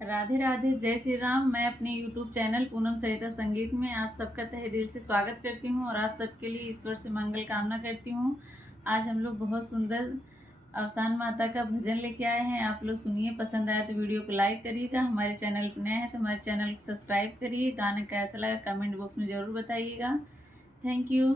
राधे राधे, जय श्री राम। मैं अपने YouTube चैनल पूनम सरिता संगीत में आप सबका तहे दिल से स्वागत करती हूँ और आप सबके लिए ईश्वर से मंगल कामना करती हूँ। आज हम लोग बहुत सुंदर अवसान माता का भजन लेके आए हैं। आप लोग सुनिए, पसंद आया तो वीडियो को लाइक करिएगा। हमारे चैनल पर नए हैं तो हमारे चैनल को सब्सक्राइब करिए। गाना कैसा लगा कमेंट बॉक्स में ज़रूर बताइएगा। Thank you.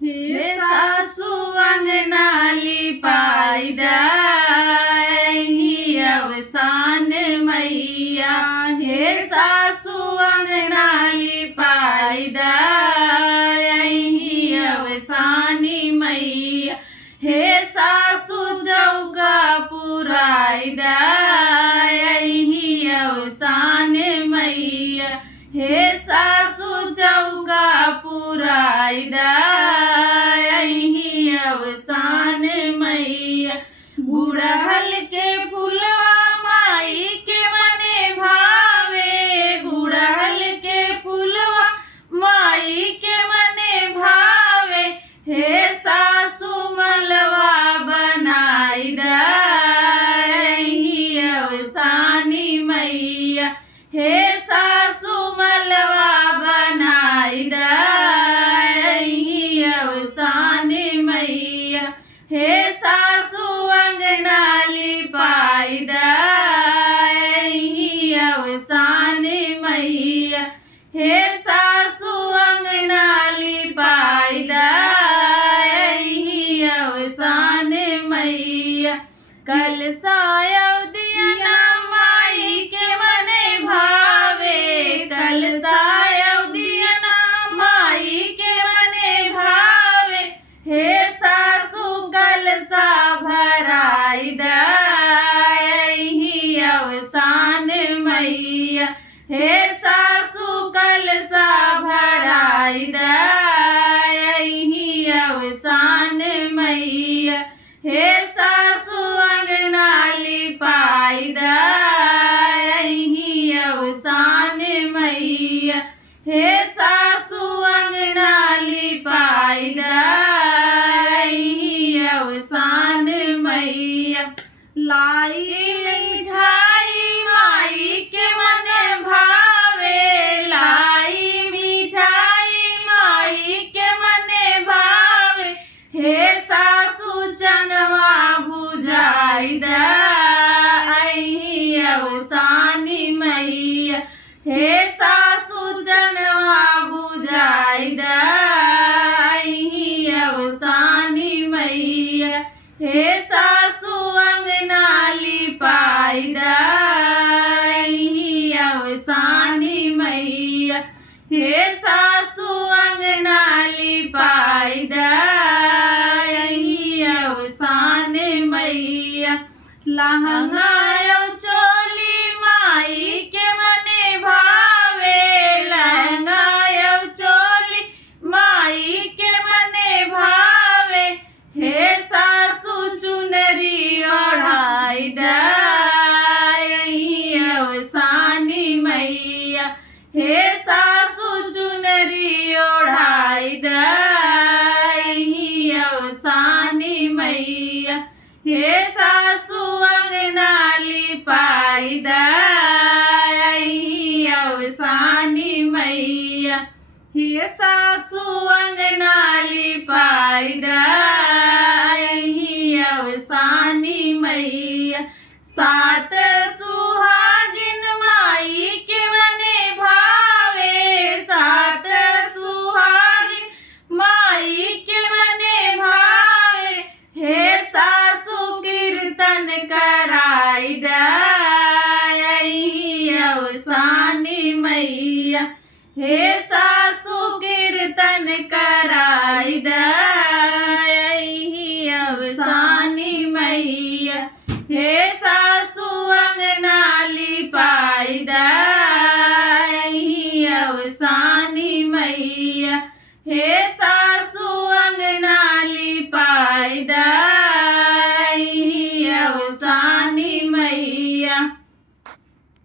हे सासु अंगना लिपाई दही अवसान मैया, हे सासु अंगना लिपाई दही अवसानी मैया, हे सासु चौका पुराई दही अवसान मैया, हे सासु चौका पुराई दही अवसान मैया, गुड़हल के फुलवा माई के मने भावे, गुड़हल के फुलवा माई के मने भावे, हे सासु मलवा बनाई दही अवसानी मैया, हे सासु मलवा बनाई दही अवसानी मैया, हे सासु अंगना लिपाई दही अवसानी मैया, हे सासु अंगना लिपाई दही अवसानी मैया, कल सायव दिया माई के मने भावे, कल सायव दिया माई के मने भावे, हे सासु कल सा भराई दही अवसान मैया, हे सासु कल सा भराई दही अवसान मैया, हे सासु अंगना लिपाई दही अवसान मैया, हे सासु अंगना लिपाई दही अवसान मैया, लाई मिठाई माई के मन भावे, लाई मिठाई माई के मन भावे, हे सासु चनवा भुजाई दही अवसानी मैया, हे सासु चनवा भुजाई दही अवसानी मैया, हे सासु अंगना लिपाई दही अवसानी मैया, हे सासु अंगना लिपाई दही अवसान मैया, लहंगा चोली माई के मने भावे, लहंगा चोली माई के मने भावे, हे सासु चुनरी ओढ़ाई दही अवसानी मैया, हे सासु चुनरी ओढ़ाई दही अवसानी मैया, हे सासु अंगना लिपाई दही अवसानी मैया, हे सासु अंगना लिपाई दही अवसानी मैया, सात सुहागिन माई के मने भावे, सात सुहागिन माई के मने भावे, हे सासु कीर्तन कराई दही अवसानी मैया, हे सासु कीर्तन कराई दही अवसानी मैया, हे सासु अंगना लिपाई दही अवसानी मैया, हे